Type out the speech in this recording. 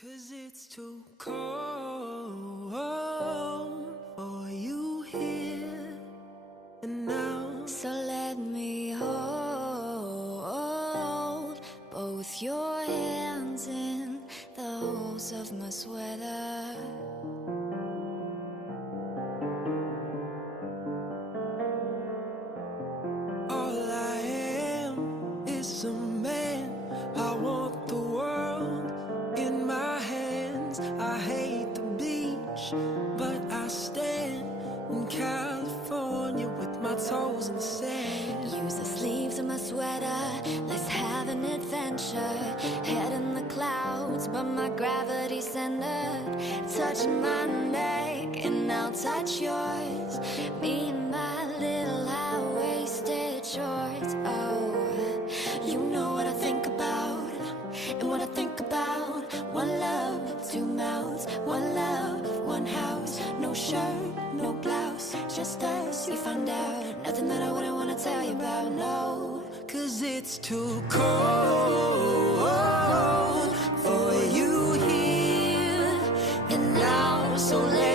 'Cause it's too cold for you here and now. So let me hold both your hands in the holes of my sweater. All I am is a man. I want the world in my hands. I hate the beach, but I stand in California with my toes in the sand. Use the sleeves of my sweater, let's have an adventure. Head in the clouds, but my gravity's centered. Touching my neck, and I'll touch yours. Me and my little high-waisted shorts. Oh, you know what I think about, and what I think about. One love, two mouths, one love, one house. No shirt, no blouse, just us, you find out. Nothing that I wouldn't wanna tell you about, no. 'Cause it's too cold for you here And now, so let